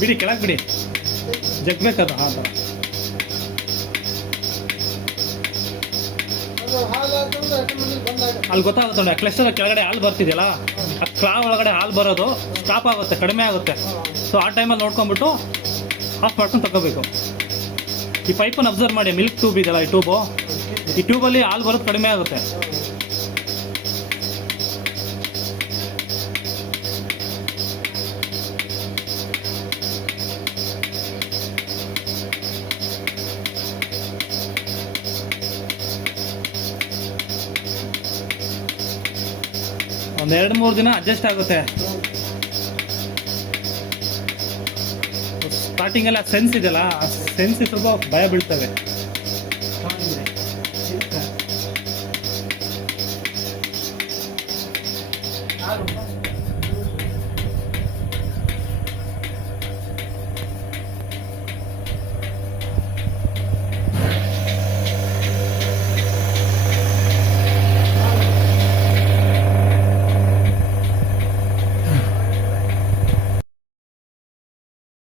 ಬಿಡಿ ಕೆಳಗೆ ಬಿಡಿ, ಜಗ್ಬೇಕದು ಆ ಥರ. ಅಲ್ಲಿ ಗೊತ್ತಾಗುತ್ತೆ ನೋಡಿ, ಕ್ಲಸ್ಟರ್ ಕೆಳಗಡೆ ಹಾಲು ಬರ್ತಿದೆಯಲ್ಲ, ಆ ಕ್ಲಾ ಒಳಗಡೆ ಹಾಲು ಬರೋದು ಸ್ಟಾಪ್ ಆಗುತ್ತೆ, ಕಡಿಮೆ ಆಗುತ್ತೆ. ಸೊ ಆ ಟೈಮಲ್ಲಿ ನೋಡ್ಕೊಂಬಿಟ್ಟು ಆಫ್ ಮಾಡ್ಕೊಂಡು ತಗೋಬೇಕು. ಈ ಪೈಪನ್ನು ಅಬ್ಸರ್ವ್ ಮಾಡಿ, ಮಿಲ್ಕ್ ಟ್ಯೂಬ್ ಇದೆಯಲ್ಲ, ಈ ಟ್ಯೂಬಲ್ಲಿ ಹಾಲು ಬರೋದು ಕಡಿಮೆ ಆಗುತ್ತೆ. ಒಂದು 2-3 ದಿನ ಅಡ್ಜಸ್ಟ್ ಆಗುತ್ತೆ. ಸ್ಟಾರ್ಟಿಂಗಲ್ಲಿ ಆ ಸೆನ್ಸ್ ಇದೆಯಲ್ಲ, ಆ ಸೆನ್ಸ್ ಸ್ವಲ್ಪ ಭಯ ಬೀಳ್ತವೆ.